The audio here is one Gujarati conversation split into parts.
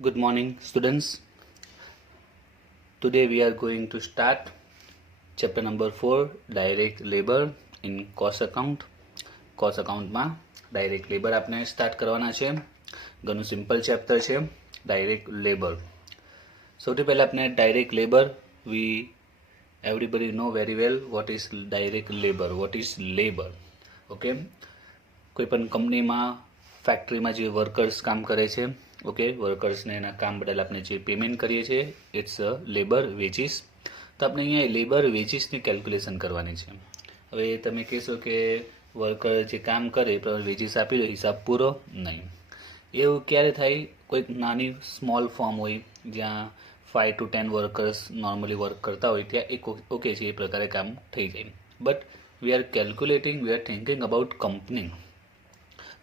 Good morning, students. Today we are going to start chapter number 4, direct labor in cost account. Cost અકાઉન્ટમાં ડાયરેક્ટ લેબર આપણે સ્ટાર્ટ કરવાના છે. ઘણું સિમ્પલ ચેપ્ટર છે, ડાયરેક્ટ લેબર. સૌથી પહેલાં આપણે direct labour, everybody know very well what is direct labor, what is labor. Okay, કોઈ પણ કંપનીમાં ફેક્ટરીમાં જે વર્કર્સ કામ કરે છે, ઓકે, વર્કર્સને એના કામ બદલ આપણે જે પેમેન્ટ કરીએ છીએ, ઇટ્સ લેબર વેજીસ. તો આપણે અહીંયા લેબર વેજીસની કેલ્ક્યુલેશન કરવાની છે. હવે તમે કહેશો કે વર્કર જે કામ કરે પણ વેજીસ આપી દો, હિસાબ પૂરો નહીં. એવું ક્યારે થાય? કોઈક નાની સ્મોલ ફોર્મ હોય જ્યાં 5 to 10 વર્કર્સ નોર્મલી વર્ક કરતા હોય ત્યાં ઓકે છે, એ પ્રકારે કામ થઈ જાય. But we are thinking about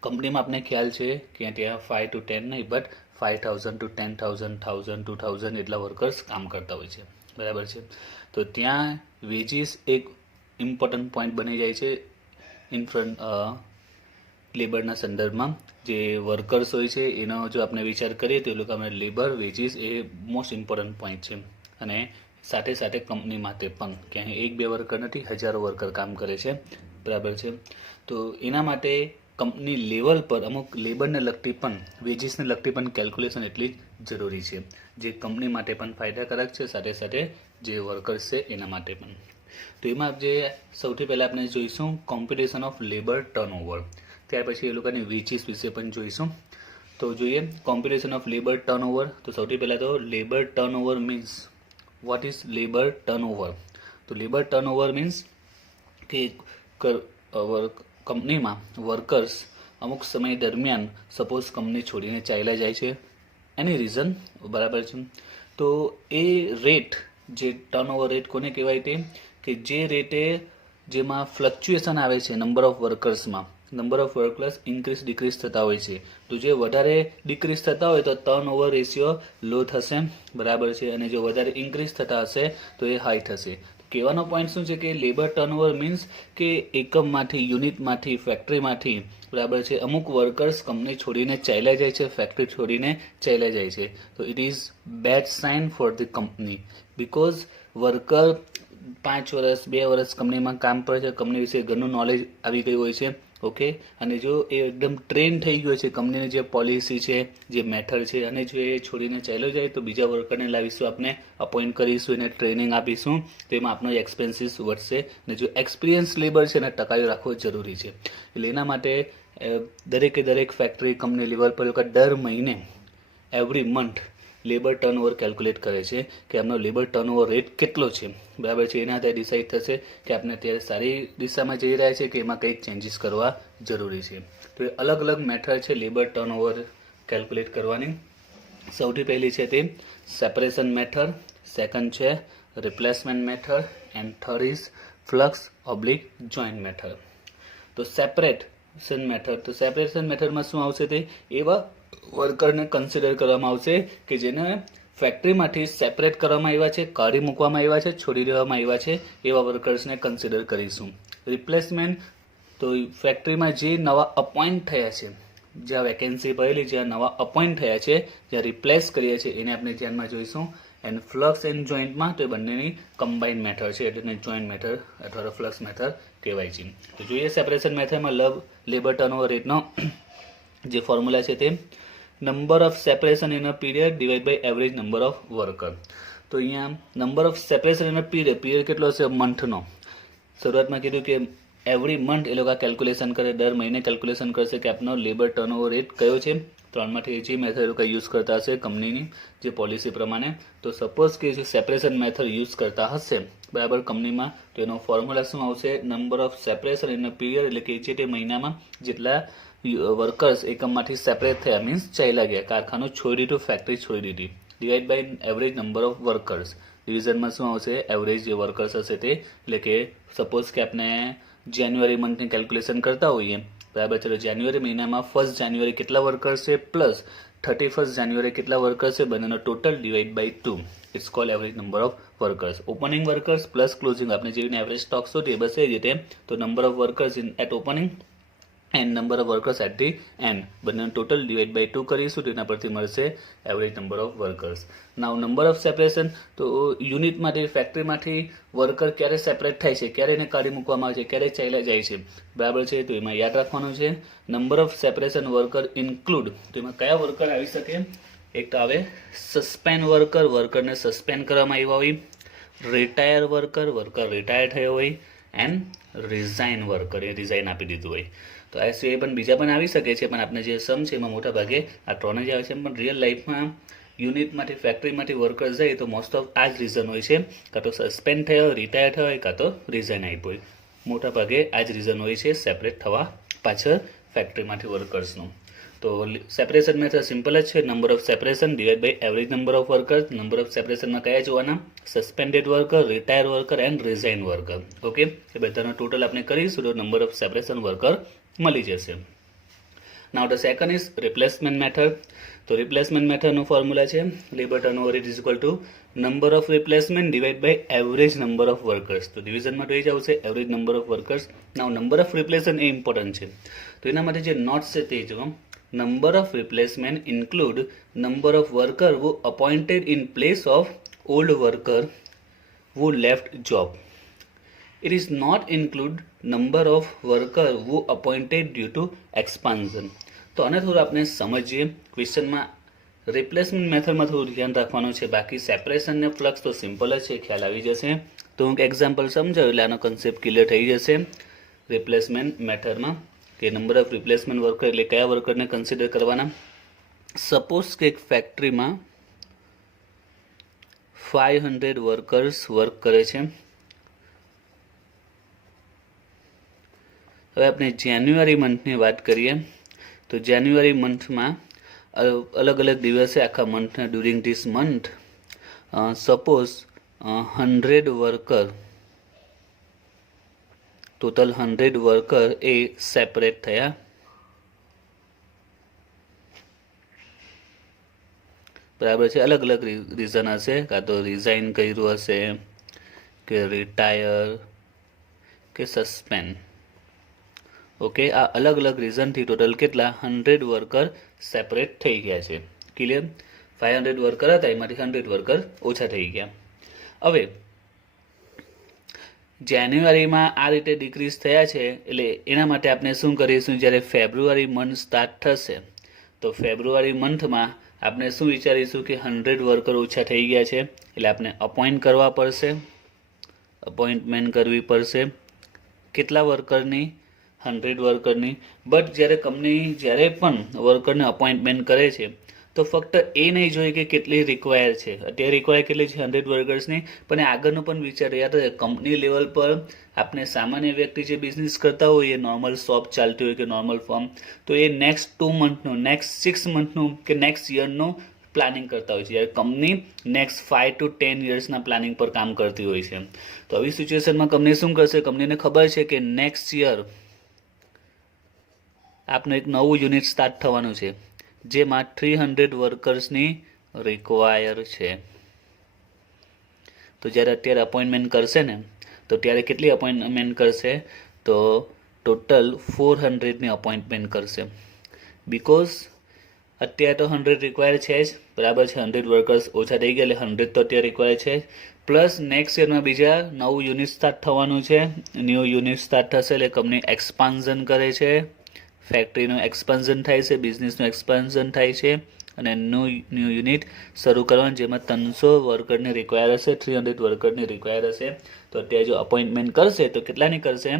કંપનીમાં આપણે ખ્યાલ છે કે ત્યાં 5 to 10 નહીં, બટ 5,000 to 10,000, 1,000, 2,000 એટલા વર્કર્સ કામ કરતા હોય છે, બરાબર છે. તો ત્યાં વેજીસ એક ઇમ્પોર્ટન્ટ પોઈન્ટ બની જાય છે લેબરના સંદર્ભમાં. જે વર્કર્સ હોય છે એનો જો આપણે વિચાર કરીએ તો એ લોકો આપણે લેબર વેજીસ એ મોસ્ટ ઇમ્પોર્ટન્ટ પોઈન્ટ છે. અને સાથે સાથે કંપની માટે પણ, કે અહીં 1-2 વર્કર નથી, હજારો વર્કર કામ કરે છે, બરાબર છે. તો એના માટે કંપની લેવલ પર અમુક લેબરને લગતી પણ, વેજીસને લગતી પણ કેલ્ક્યુલેશન એટલી જ જરૂરી છે, જે કંપની માટે પણ ફાયદાકારક છે, સાથે સાથે જે વર્કર્સ છે એના માટે પણ. તો એમાં જે સૌથી પહેલાં આપણે જોઈશું કોમ્પિટિશન ઓફ લેબર ટર્નઓવર. ત્યાર પછી એ લોકોની વેજીસ વિશે પણ જોઈશું. તો જોઈએ કોમ્પિટિશન ઓફ લેબર ટર્નઓવર. તો સૌથી પહેલાં તો labour turnover means, what is labour turnover? તો લેબર ટર્નઓવર મીન્સ કે કંપનીમાં વર્કર્સ અમુક સમય દરમિયાન સપોઝ કંપની છોડીને ચાલ્યા જાય છે, એની રીઝન, બરાબર છે. તો એ રેટ, જે ટર્નઓવર રેટ કોને કહેવાય? તે કે જે રેટે જેમાં ફ્લક્ચ્યુએશન આવે છે નંબર ઓફ વર્કર્સમાં, number of workers increase decrease થતા હોય છે. તો જે વધારે ડિક્રીઝ થતા હોય તો ટર્નઓવર રેશિયો લો થશે, બરાબર છે. અને જો વધારે ઇન્ક્રીઝ થતા હશે તો એ હાઈ થશે. કહેવાનો પોઈન્ટ શું છે કે લેબર ટર્નઓવર મીન્સ કે એકમમાંથી, યુનિટમાંથી, ફેક્ટરીમાંથી, બરાબર છે, અમુક વર્કર્સ કંપની છોડીને ચાલ્યા જાય છે, ફેક્ટરી છોડીને ચાલ્યા જાય છે. તો it is bad sign for the company, because worker 5 વર્ષ 2 વર્ષ કંપનીમાં કામ કરે છે, કંપની વિશે ઘણું નોલેજ આવી ગયું હોય છે, ઓકે. અને જો એ એકદમ ટ્રેન થઈ ગયો છે, કંપનીની જે પોલિસી છે, જે મેથડ છે, અને જો એ છોડીને ચાલ્યો જાય તો બીજા વર્કરને લાવીશું, આપણે અપોઇન્ટ કરીશું, એને ટ્રેનિંગ આપીશું, તો એમાં આપણો એક્સપેન્સીસ વધશે. અને જો એક્સપિરિયન્સ લેબર છે એને ટકાવી રાખવો જરૂરી છે. એટલે એના માટે દરેક ફેક્ટરી, કંપની લેવલ પર દર મહિને, every month labour turnover calculate કરે છે કે આપણો લેબર ટર્નઓવર રેટ કેટલો છે, બરાબર છે. એના આધારે ડિસાઇડ થશે કે આપણે અત્યારે સારી દિશામાં જઈ રહ્યા છે કે એમાં કંઈક ચેન્જીસ કરવા જરૂરી છે. તો એ અલગ અલગ મેથડ છે લેબર ટર્નઓવર કેલ્ક્યુલેટ કરવાની. સૌથી પહેલી છે તે સેપરેશન મેથડ, સેકન્ડ છે replacement method, and third is flux oblique joint method. તો સેપરેશન મેથડમાં શું આવશે? તે એવા વર્કરને કન્સિડર કરવામાં આવશે કે જેને ફેક્ટરીમાંથી સેપરેટ કરવામાં આવ્યા છે, કાઢી મૂકવામાં આવ્યા છે, છોડી દેવામાં આવ્યા છે, એવા વર્કર્સને કન્સિડર કરીશું. રિપ્લેસમેન્ટ, તો ફેક્ટરીમાં જે નવા અપોઇન્ટ થયા છે, જ્યાં વેકેન્સી પડેલી, જ્યાં નવા અપોઇન્ટ થયા છે, જ્યાં રિપ્લેસ કરીએ છીએ, એને આપણે ધ્યાનમાં જોઈશું. એન્ડ ફ્લક્સ એન્ડ જોઈન્ટમાં તો એ બંનેની કમ્બાઇન્ડ મેથડ છે, એટલે જોઈન્ટ મેથડ અથવા ફ્લક્સ મેથડ કહેવાય છે. તો જોઈએ સેપરેશન મેથડમાં લેબર ટર્નઓવર રેટનો જે ફોર્મ્યુલા છે તે number of separation in a period divide by average number of worker. તો અહીંયા number of separation in a period કેટલો હશે? મંથનો. શરૂઆતમાં કીધું કે એવરી મંથ એ લોકો કેલ્ક્યુલેશન કરે, દર મહિને કેલ્ક્યુલેશન કરશે કે આપનો લેબર ટર્નઓવર રેટ કયો છે. ત્રણમાંથી જે મેથડ એ લોકો યુઝ કરતા હશે કંપનીની જે પોલિસી પ્રમાણે. તો સપોઝ કે જે સેપરેશન મેથડ યુઝ કરતા હશે, બરાબર, કંપનીમાં, તો એનો ફોર્મ્યુલા શું આવશે? Number of separation in a period, એટલે કે જે તે મહિનામાં જેટલા વર્કર્સ એકમમાંથી સેપરેટ થયા, મીન્સ ચાલ્યા ગયા, કારખાનું છોડી દીધું, ફેક્ટરી છોડી દીધી, divide by average number of workers. ડિવિઝનમાં શું આવશે? એવરેજ જે વર્કર્સ હશે તે. એટલે કે સપોઝ કે આપણે જાન્યુઆરી મંથની કેલ્ક્યુલેશન કરતા હોઈએ, બરાબર. ચલો, જાન્યુઆરી મહિનામાં 1 જાન્યુઆરી કેટલા વર્કર્સ છે પ્લસ 31 જાન્યુઆરી કેટલા વર્કર્સ છે, બંનેનો total divide by 2. It's call average number of workers. Opening workers plus closing, આપણે જેવી એવરેજ સ્ટોક શોધીએ બસ એ રીતે. તો number of workers at opening and number of workers at the end, બંને ટોટલ ડિવાઈડ બાય 2 કરીશું તો એના પરથી મળશે average number of workers. Now number of separation, તો યુનિટમાંથી ફેક્ટરીમાંથી વર્કર ક્યારે સેપરેટ થાય છે, ક્યારે એને કાઢી મૂકવામાં આવે છે, ક્યારે ચાલ્યા જાય છે, બરાબર છે. તો એમાં યાદ રાખવાનું છે number of separation worker include, તો એમાં કયા વર્કર આવી શકે, એક તો આવે સસ્પેન્ડ વર્કર, વર્કરને સસ્પેન્ડ કરવામાં આવ્યા હોય, રિટાયર વર્કર, વર્કર રિટાયર થયો હોય, and resign worker, A resign આપી દીધું હોય. તો આ સિવાય પણ બીજા પણ આવી શકે છે, પણ આપણે જે સમ છે એમાં મોટા ભાગે આ 3 જ આવે છે. પણ રિયલ લાઈફમાં યુનિટમાંથી ફેક્ટરીમાંથી વર્કર્સ જાય તો મોસ્ટ ઓફ આ જ રીઝન હોય છે, કાં તો સસ્પેન્ડ થયો, રિટાયર થયો હોય, કાં તો રિઝાઇન આપ્યો હોય. મોટા ભાગે આ જ રીઝન હોય છે સેપરેટ થવા પાછળ ફેક્ટરીમાંથી વર્કર્સનું. તો સેપરેશન મેથડ સિમ્પલ જ છે, number of separation divide by average number of worker. Number of સેપરેશનમાં કયા જોવાના, suspended worker, retire worker and resign worker. Okay, એ બધાનો ટોટલ આપણે કરીશું તો નંબર ઓફ સેપરેશન વર્કર મળી જશે. Now the second is replacement method. તો રિપ્લેસમેન્ટ મેથડનું ફોર્મ્યુલા છે labour turnover is equal to number of replacement divide by average number of workers. તો ડિવિઝનમાં તો એ જ આવશે average number of workers. Now number of replacement એ ઇમ્પોર્ટન્ટ છે, તો એના માટે જે નોટ્સ છે તે જો number of replacement include number of worker who appointed in place of old worker who left job. It is not include number of worker who appointed due to expansion. તો આને થોડું આપણે સમજીએ. ક્વેશ્ચનમાં રિપ્લેસમેન્ટ મેથડમાં થોડું ધ્યાન રાખવાનું છે, બાકી સેપરેશન ને ફ્લક્સ તો સિમ્પલ જ છે, ખ્યાલ આવી જશે. તો હું એક્ઝામ્પલ સમજાવ્યું એટલે આનો કન્સેપ્ટ ક્લિયર થઈ જશે. રિપ્લેસમેન્ટ મેથડમાં કે નંબર ઓફ રિપ્લેસમેન્ટ વર્કર એટલે કયા વર્કરને કન્સિડર કરવાના. સપોઝ કે એક ફેક્ટરીમાં 500 વર્કર્સ વર્ક કરે છે. હવે આપણે જાન્યુઆરી મંથની વાત કરીએ તો જાન્યુઆરી મંથમાં અલગ અલગ દિવસે આખા મંથના during this month suppose 100 worker, total 100 worker એ સેપરેટ થયા. બરાબર છે, અલગ અલગ રીઝન હશે, કાં તો રિઝાઇન કર્યું હશે, કે રિટાયર, કે સસ્પેન્ડ. ઓકે, આ અલગ અલગ રીઝનથી ટોટલ કેટલા 100 વર્કર સેપરેટ થઈ ગયા છે. ક્લિયર? 500 વર્કર હતા એમાંથી 100 વર્કર ઓછા થઈ ગયા. હવે જાન્યુઆરીમાં આ રીતે ડિક્રીઝ થયા છે, એટલે એના માટે આપણે શું કરીશું, જ્યારે ફેબ્રુઆરી મંથ સ્ટાર્ટ થશે તો ફેબ્રુઆરી મંથમાં આપણે શું વિચારીશું કે 100 વર્કર ઓછા થઈ ગયા છે, એટલે આપણે અપોઇન્ટ કરવા પડશે, અપોઇન્ટમેન્ટ કરવી પડશે. કેટલા વર્કરની? 100 વર્કરની. બટ જ્યારે કંપની જ્યારે પણ વર્કરને અપોઇન્ટમેન્ટ કરે છે તો ફક્ત એ નહીં જોઈએ કે કેટલી રિક્વાયર છે, અત્યારે રિક્વાયર કેટલી છે 100 વર્કર્સની, પણ આગળનું પણ વિચાર. યાદ રહે, કંપની લેવલ પર આપણે સામાન્ય વ્યક્તિ જે બિઝનેસ કરતા હોય, એ નોર્મલ શોપ ચાલતી હોય કે નોર્મલ ફર્મ, તો એ નેક્સ્ટ 2 મંથનું, નેક્સ્ટ 6 મંથનું કે નેક્સ્ટ યરનું પ્લાનિંગ કરતા હોય છે, જ્યારે કંપની નેક્સ્ટ 5 to 10 યર્સના પ્લાનિંગ પર કામ કરતી હોય છે. તો આવી સિચ્યુએશનમાં કંપની શું કરશે, કંપનીને ખબર છે કે નેક્સ્ટ યર આપનું એક નવું યુનિટ સ્ટાર્ટ થવાનું છે જેમાં 300 વર્કર્સની રિક્વાયર છે. તો જ્યારે અત્યારે અપોઇન્ટમેન્ટ કરશે ને, તો ત્યારે કેટલી અપોઇન્ટમેન્ટ કરશે, તો ટોટલ 400ની અપોઇન્ટમેન્ટ કરશે. બિકોઝ અત્યારે તો 100 રિક્વાયર છે જ, બરાબર છે, 100 વર્કર્સ ઓછા થઈ ગયા એટલે 100 તો અત્યારે રિક્વાયર છે. પ્લસ નેક્સ્ટ યરમાં બીજા નવું યુનિટ સ્ટાર્ટ થવાનું છે, ન્યૂ યુનિટ સ્ટાર્ટ થશે એટલે કંપની એક્સપાન્ઝન કરે છે, ફેક્ટરીનું એક્સપાન્ઝન થાય છે, બિઝનેસનું એક્સપાન્ઝન થાય છે, અને ન્યૂ યુનિટ શરૂ કરવાનું જેમાં 300 વર્કરની રિક્વાયર હશે, 300 વર્કરની રિક્વાયર હશે. તો અત્યારે જો અપોઇન્ટમેન્ટ કરશે તો કેટલાની કરશે,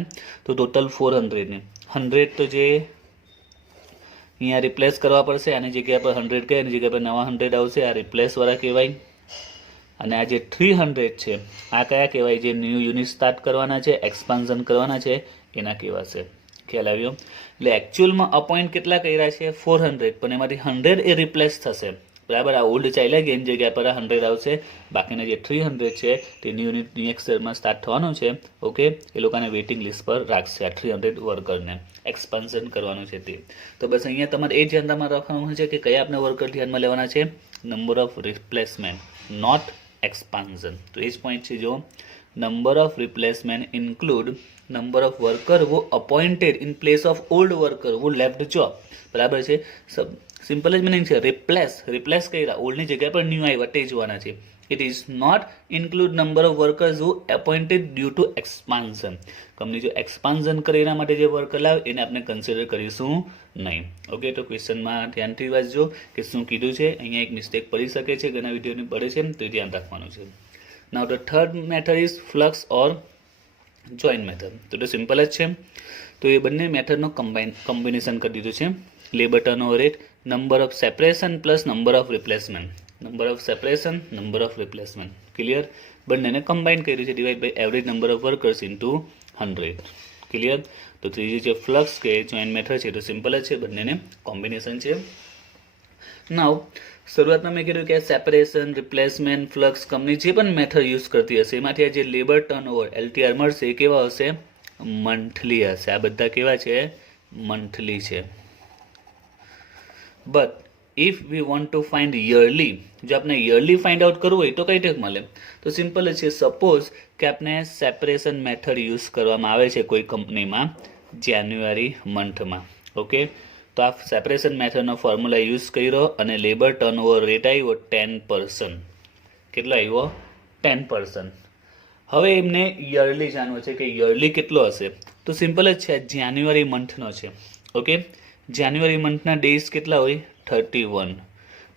તો ટોટલ 400ની. 100 તો જે અહીંયા રિપ્લેસ કરવા પડશે, આની જગ્યા પર 100 કહે, એની જગ્યા પર નવા 100 આવશે, આ રિપ્લેસવાળા કહેવાય. અને આ જે 300 છે આ કયા કહેવાય, જે ન્યૂ યુનિટ સ્ટાર્ટ કરવાના છે, એક્સપાન્ઝન કરવાના છે, એના કહેવાશે. ખ્યાલ આવ્યો? એટલે એકચ્યુઅલમાં અપોઇન્ટ કેટલા કર્યા છે 400, પણ એમાંથી 100 એ રિપ્લેસ થશે, બરાબર. આ ઓલ્ડ ચાલ્યા ગયા, એની જગ્યા પર 100 આવશે, બાકીના જે 300 છે તે ન્યૂ યુનિટ નેક્સ્ટ યરમાં સ્ટાર્ટ થવાનું છે. ઓકે, એ લોકોને વેઇટિંગ લિસ્ટ પર રાખશે આ 300 વર્કરને, એક્સપાન્ઝન કરવાનું છે તે. તો બસ અહીંયા તમારે એ ધ્યાનમાં રાખવાનું છે કે કયા આપણે વર્કર ધ્યાનમાં લેવાના છે, number of replacement, not expansion. તો એ જ પોઈન્ટ છે, જો number of replacement include number of worker वो appointed in place of old worker वो लेफ्ट जॉब बराबर છે સિમ્પલ જ મિનિંગ છે રિપ્લેસ કર્યા ઓલ્ડની જગ્યા પર ન્યૂ આવ્યા તે જોવાના છે it is not include number of workers who appointed due to expansion company જો એક્સપાન્શન કરે એના માટે જે વર્કર લાવે એને આપણે કન્સિડર કરીશું નહીં ઓકે તો ક્વેશ્ચનમાં ધ્યાનથી વાંચજો કે શું કીધું છે અહીંયા એક મિસ્ટેક પડી શકે છે ઘણા વિડીયોની પડે છે તો એ ધ્યાન રાખવાનું છે નાઉ the third method is flux or joint method તો સિમ્પલ જ છે તો એ બંને મેથડનો કોમ્બિનેશન કરી દીધું છે labour turnover rate number of separation plus number of replacement clear બંનેને કમ્બાઇન કર્યું છે divide by average number of workers into 100 clear તો ત્રીજી જે ફ્લક્સ કે જોઈન્ટ મેથડ છે તો સિમ્પલ જ છે બંનેને કોમ્બિનેશન છે નાउ શરૂઆતમાં મેં કીધું કે સેપરેશન રિપ્લેસમેન્ટ ફ્લક્સ કંપની જે પણ મેથડ યુઝ કરતી હશે એમાંથી આ જે લેબર ટર્નઓવર એલટીઆર મળશે એ કેવા હશે મંથલી હશે આ બધા કેવા છે મંથલી છે but if we want to find yearly જો આપણે યરલી ફાઇન્ડ આઉટ કરવું હોય તો કઈ રીતે મળે તો સિમ્પલ જ છે સપોઝ કે આપણે સેપરેશન મેથડ યુઝ કરવામાં આવે છે કોઈ કંપનીમાં જાન્યુઆરી મંથમાં ઓકે તો આ સેપરેશન મેથડનો ફોર્મ્યુલા યુઝ કર્યો અને લેબર ટર્નઓવર રેટ આવ્યો 10%. કેટલો આવ્યો 10%. હવે એમને યરલી જાણવું છે કે યરલી કેટલો હશે તો સિમ્પલ જ છે જાન્યુઆરી મંથનો છે ઓકે જાન્યુઆરી મંથના ડેઝ કેટલા હોય 31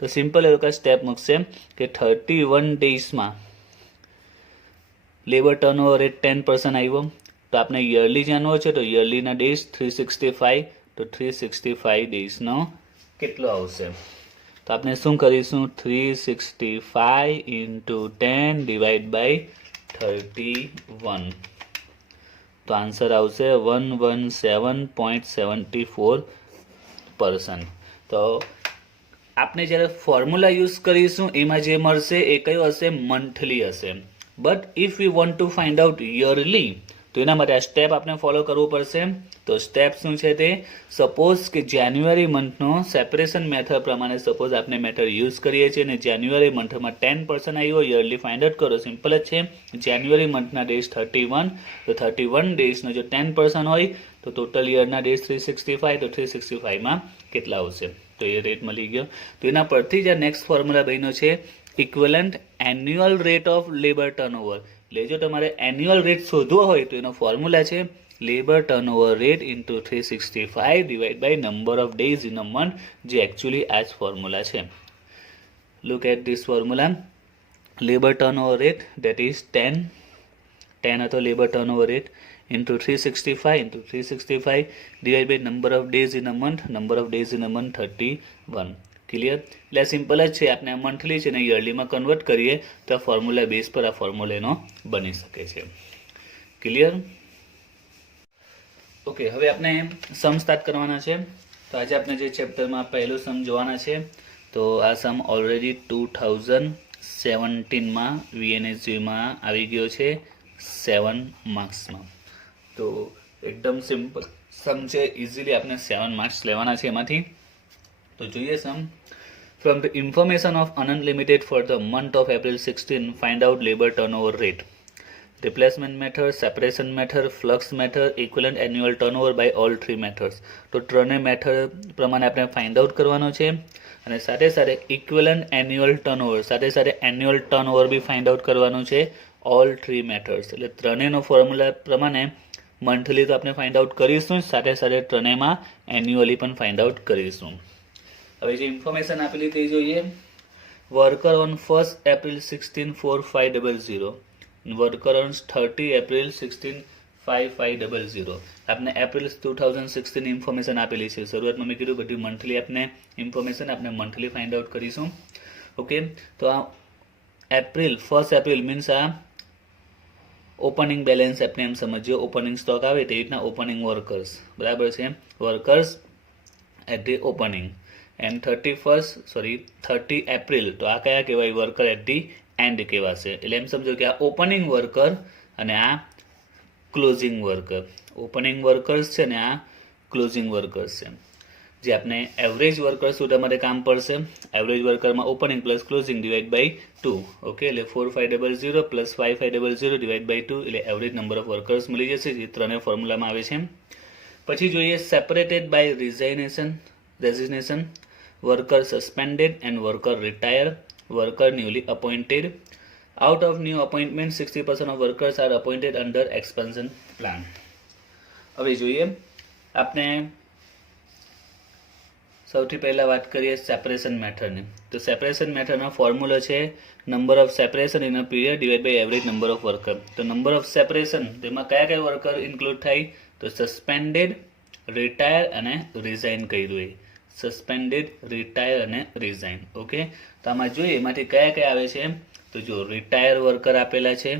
તો સિમ્પલ એ લોકો સ્ટેપ મૂકશે કે 31 ડેઝમાં લેબર ટર્નઓવર રેટ 10% આવ્યો તો આપણે યરલી જાણવો છે તો યરલીના ડેઝ 365 તો 365 ડેઝનો કેટલો આવશે તો આપણે શું કરીશું 365 ઇન્ટુ 10 ડિવાઇડ બાય 31 તો આન્સર આવશે 117.74%. તો આપણે જ્યારે ફોર્મ્યુલા યુઝ કરીશું એમાં જે મળશે એ કયો હશે મંથલી હશે but if we want to find out yearly તો એના માટે આ સ્ટેપ આપણે ફોલો કરવું પડશે તો સ્ટેપ શું છે તે સપોઝ કે જાન્યુઆરી મંથનો સેપરેશન મેથડ પ્રમાણે સપોઝ આપણે મેથડ યુઝ કરીએ છીએ અને જાન્યુઆરી મંથમાં 10% આવ્યો યરલી ફાઇન્ડ આઉટ કરો સિમ્પલ જ છે જાન્યુઆરી મંથના ડેઝ 31 તો 31 ડેઝનો જો 10% હોય તો ટોટલ યરના ડેઝ 365 તો 365માં કેટલા આવશે તો એ રેટ મળી ગયો તો એના પરથી જ આ નેક્સ્ટ ફોર્મ્યુલા બન્યો છે equivalent annual rate of labour turnover એટલે જો તમારે એન્યુઅલ રેટ શોધવો હોય તો એનો ફોર્મ્યુલા છે labour turnover rate into 365 divide by number of days in a month જે એકચ્યુઅલી આ જ ફોર્મ્યુલા છે look at this formula labour turnover rate that is 10 હતો labour turnover rate into 365 divided by number of days in a month 31 clear એટલે સિમ્પલ જ છે આપણે મંથલી છે ને યરલીમાં કન્વર્ટ કરીએ તો આ ફોર્મ્યુલા બેઝ પર આ ફોર્મ્યુલાનો બની શકે છે ક્લિયર ઓકે હવે આપણે સમ સ્ટાર્ટ કરવાના છે તો આજે આપણે જે ચેપ્ટરમાં પહેલું સમ જોવાના છે તો આ સમ ઓલરેડી 2017માં VNSGમાં આવી ગયો છે 7 માર્ક્સમાં તો એકદમ સિમ્પલ સમ છે ઇઝીલી આપણે 7 માર્ક્સ લેવાના છે એમાંથી તો જોઈએ sum from the information of unlimited for the month of April 16 find out labour turnover rate replacement method separation method flux method equivalent annual turnover by all 3 methods તો ત્રણે મેથડ પ્રમાણે આપણે ફાઇન્ડ આઉટ કરવાનો છે અને સાથે સાથે ઇક્વિવેલન્ટ એન્યુઅલ ટર્નઓવર સાથે સાથે એન્યુઅલ ટર્નઓવર બી ફાઇન્ડ આઉટ કરવાનું છે ઓલ 3 મેથડ્સ એટલે ત્રણેયનો ફોર્મ્યુલા પ્રમાણે મંથલી તો આપણે ફાઇન્ડ આઉટ કરીશું સાથે સાથે ત્રણેયમાં એન્યુઅલી પણ ફાઇન્ડ આઉટ કરીશું હવે જે ઇન્ફોર્મેશન આપેલી તે જોઈએ worker on 1st April 16 4500 worker on 30 April 16 5500 આપણે એપ્રિલ 2016 ઇન્ફોર્મેશન આપેલી છે શરૂઆતમાં મેં કીધું બધી મંથલી આપણે ઇન્ફોર્મેશન આપણે મંથલી ફાઇન્ડ આઉટ કરીશું ઓકે તો આ એપ્રિલ 1st એપ્રિલ મીન્સ આ ઓપનિંગ બેલેન્સ આપણે એમ સમજીએ ઓપનિંગ સ્ટોક આવે તે રીતના ઓપનિંગ વર્કર્સ બરાબર છે workers at the opening end 30 April તો આ કયા કહેવાય વર્કર એટ ધી એન્ડ કહેવાશે એટલે એમ સમજો કે આ ઓપનિંગ વર્કર અને આ ક્લોઝિંગ વર્કર ઓપનિંગ વર્કર્સ છે ને આ ક્લોઝિંગ વર્કર્સ છે જે આપણે એવરેજ વર્કર શોધવા માટે કામ પડશે. એવરેજ વર્કરમાં opening plus closing divide by 2. Okay, એટલે 4500 પ્લસ 5500 ડિવાઈડ બાય 2 એટલે એવરેજ નંબર ઓફ વર્કર્સ મળી જશે, જે ત્રણેય ફોર્મ્યુલામાં આવે છે. પછી જોઈએ separated by resignation, worker suspended and worker retire, worker newly appointed. Out of new appointment 60% of workers are appointed under expansion plan. હવે જોઈએ આપણે સૌથી પહેલાં વાત કરીએ સેપરેશન મેથડની. તો સેપરેશન મેથડનો ફોર્મ્યુલો છે number of separation in a period divide by average number of worker. તો નંબર ઓફ સેપરેશન તેમાં કયા કયા વર્કર ઇન્ક્લુડ થાય? તો સસ્પેન્ડેડ, રિટાયર અને રિઝાઇન કર્યું એ. સસ્પેન્ડેડ, રિટાયર અને રિઝાઇન. ઓકે, તો આમાં જોઈએ એમાંથી કયા કયા આવે છે. તો જો રિટાયર વર્કર આપેલા છે,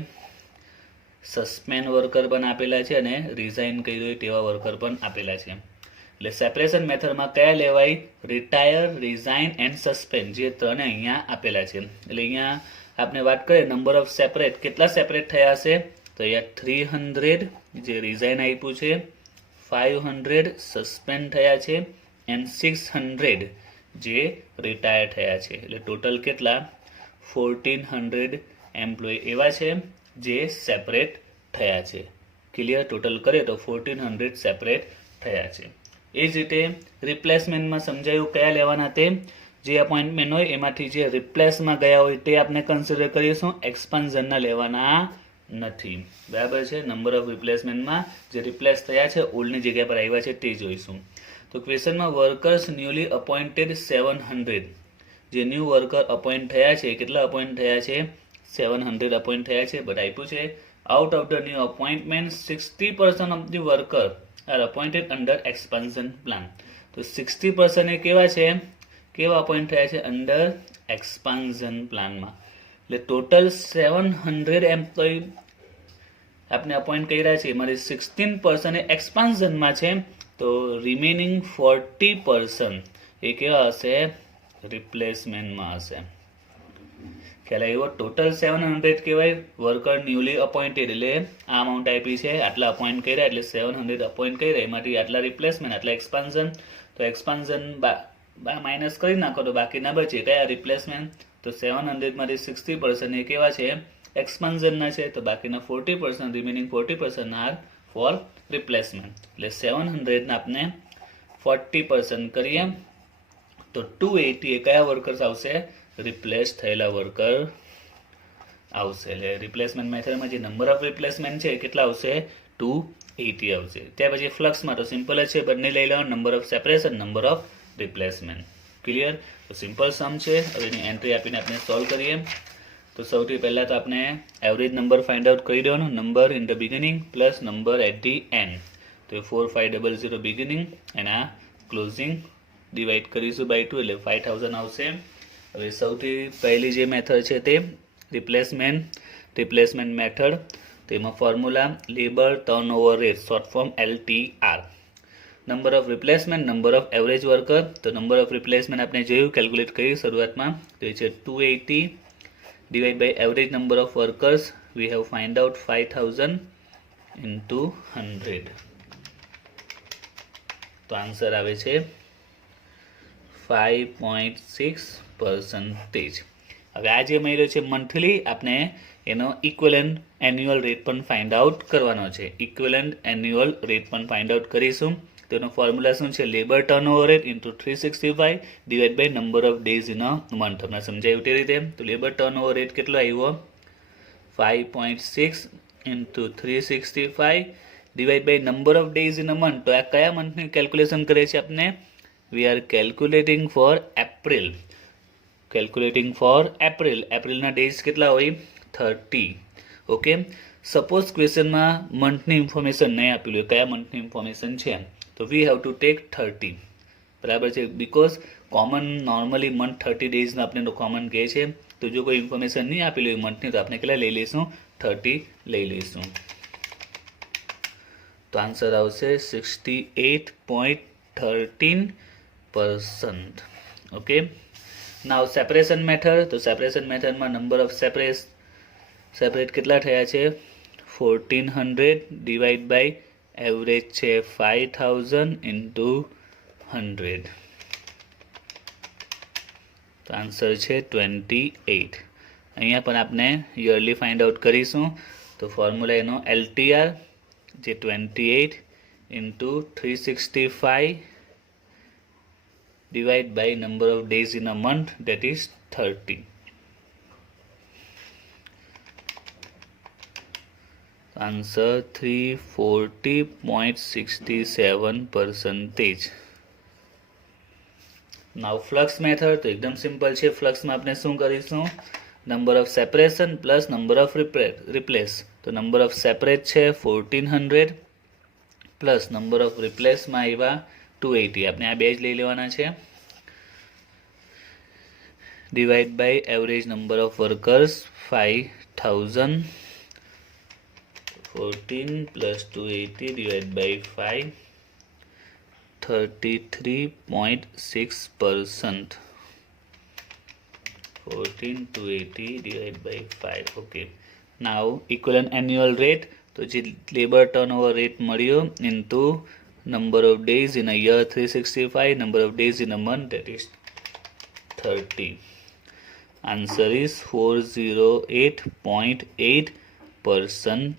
સસ્પેન્ડ વર્કર પણ આપેલા છે અને રિઝાઇન કર્યું હોય તેવા વર્કર પણ આપેલા છે. એટલે સેપરેશન મેથડમાં કયા લેવાય? રિટાયર, રિઝાઇન એન્ડ સસ્પેન્ડ, જે ત્રણે અહીંયા આપેલા છે. એટલે અહીંયા આપણે વાત કરીએ નંબર ઓફ સેપરેટ, કેટલા સેપરેટ થયા હશે? તો અહીંયા 300 જે રિઝાઇન આપ્યું છે, 500 સસ્પેન્ડ થયા છે એન્ડ 600 જે રિટાયર થયા છે. એટલે ટોટલ કેટલા? 1400 એમ્પ્લોય એવા છે જે સેપરેટ થયા છે. ક્લિયર? ટોટલ કરીએ તો 1400 સેપરેટ થયા છે. એ જ રીતે રિપ્લેસમેન્ટમાં સમજાયું કયા લેવાના તે. જે અપોઇન્ટમેન્ટ હોય એમાંથી જે રિપ્લેસમાં ગયા હોય તે આપણે કન્સિડર કરીશું, એક્સપાન્ઝનના લેવાના નથી. બરાબર છે? નંબર ઓફ રિપ્લેસમેન્ટમાં જે રિપ્લેસ થયા છે, ઓલ્ડની જગ્યા પર આવ્યા છે તે જોઈશું. તો ક્વેશ્ચનમાં વર્કર્સ ન્યૂલી અપોઇન્ટેડ 700, જે ન્યૂ વર્કર અપોઇન્ટ થયા છે, કેટલા અપોઇન્ટ થયા છે? 700 અપોઇન્ટ થયા છે. બટ આપ્યું છે out of the new appointment 60% of the worker are appointed under expansion plan. તો 60% એ કેવા છે? કેવા અપોઇન્ટ થયા છે? અંડર એક્સપાન્શન પ્લાનમાં. એટલે ટોટલ 700 એમ્પ્લોય આપણે અપોઇન્ટ કર્યા છે, એમાંથી 16% એ એક્સપાન્શનમાં છે. તો રિમેનિંગ 40% એ કેવા હશે? રિપ્લેસમેન્ટમાં હશે. ખ્યાલ આવ્યો? ટોટલ 700 કહેવાય વર્કર ન્યૂલી અપોઇન્ટેડ, એટલે આ અમાઉન્ટ આપી છે, આટલા અપોઇન્ટ કર્યા એટલે 700 અપોઇન્ટ કર્યા, એમાંથી આટલા રિપ્લેસમેન્ટ, આટલા એક્સપાન્શન. તો એક્સપાન્શન માઇનસ કરી નાખો તો બાકી ના બચે. કયા? રિપ્લેસમેન્ટ. તો 700 માંથી 60% એ કેવા છે? એક્સપાન્શનના છે. તો બાકીના 40%, રિમેનિંગ 40% આર ફોર રિપ્લેસમેન્ટ. એટલે 700 આપણે 40% કરીએ તો 280 એ કયા વર્કર્સ આવશે? રિપ્લેસ થયેલા વર્કર આવશે. એટલે રિપ્લેસમેન્ટ મેથડમાં જે નંબર ઓફ રિપ્લેસમેન્ટ છે કેટલા આવશે? 280 આવશે. ત્યાર પછી ફ્લક્સમાં તો સિમ્પલ જ છે, બંને લઈ લેવાનું, number of separation, number of replacement. Clear? તો સિમ્પલ સમ છે. હવે એની એન્ટ્રી આપીને આપણે સોલ્વ કરીએ. તો સૌથી પહેલાં તો આપણે એવરેજ નંબર ફાઇન્ડ આઉટ કરી દેવાનો, number in the beginning plus number eight the and. તો 4500 બિગિનિંગ એના ક્લોઝિંગ ડિવાઈડ કરીશું બાય 2 એટલે 5000 આવશે. હવે સૌથી પહેલી જે મેથડ છે તે રિપ્લેસમેન્ટ મેથડ. તેમાં formula labour turnover rate, short form LTR. Number of replacement, number of average worker. તો નંબર ઓફ રિપ્લેસમેન્ટ આપણે જોયું, કેલ્ક્યુલેટ કર્યું શરૂઆતમાં, તો એ છે 280 divide by average number of workers. We have find out 5000 into 100. તો આન્સર આવે છે 5.6%. હવે આ જે મળ્યો છે મંથલી, આપણે એનો ઇક્વલન્ટ એન્યુઅલ રેટ પણ ફાઇન્ડ આઉટ કરવાનો છે. ઇક્વલન્ટ એન્યુઅલ રેટ પણ ફાઇન્ડ આઉટ કરીશું. તેનો ફોર્મ્યુલા શું છે? Labour turnover rate into 365 divide by number of days in a month. તમને સમજાયું તે રીતે. તો લેબર ટર્નઓવર રેટ કેટલો આવ્યો? 5.6 into 365 divide by number of days in a month. તો આ કયા મંથની કેલ્ક્યુલેશન કરે છે આપણે? We are calculating for April. Calculating for April. એપ્રિલના ડેઝ કેટલા હોય? 30. ઓકે. સપોઝ ક્વેશ્ચનમાં મંથની ઇન્ફોર્મેશન નહીં આપેલું હોય, કયા મંથની ઇન્ફોર્મેશન છે, તો વી હેવ ટુ ટેક 30. બરાબર છે? બિકોઝ કોમન નોર્મલી મંથ 30 ડેઝનો આપણે તો કોમન કહે છે. તો જો કોઈ ઇન્ફોર્મેશન નહીં આપેલી હોય મંથની, તો આપણે કેટલા લઈ લઈશું? 30 લઈ લઈશું. તો આન્સર આવશે 68.13%. ઓકે. નાવ સેપરેશન મેથડ. તો સેપરેશન મેથડમાં નંબર ઓફ સેપરેટ કેટલા થયા છે? 1400 ડિવાઈડ બાય એવરેજ છે 5000 ઇન્ટુ 100. તો આન્સર છે 28. અહીંયા પણ આપણે યરલી ફાઇન્ડ આઉટ કરીશું. તો ફોર્મ્યુલા એનો LTR જે 28 into 365 divide by number of days in a month, that is 30. Answer 340.67%. Now flux method તો એકદમ સિમ્પલ છે. ફ્લક્સમાં આપણે શું કરીશું? Number of separation plus number of replace. તો નંબર ઓફ સેપરેટ છે 1400 પ્લસ નંબર ઓફ રિપ્લેસમાં આવ્યા 280. આપણે આ બે જ લઈ લેવાના છે. Divide by average number of workers 5000. 14 plus 280 divided by 5, 33.6%. 14 280 divided by 5. Okay. Now equivalent annual rate. તો જે લેબર ટર્નઓવર રેટ મળ્યો into number of days in a year 365, number of days in a month, that is 30. Answer is 408.8%.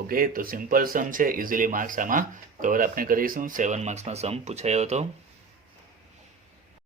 Okay, તો સિમ્પલ સમ છે. ઇઝીલી માર્ક્સ આમાં કવર આપણે કરીશું. 7 માર્ક્સનો સમ પૂછાયો હતો.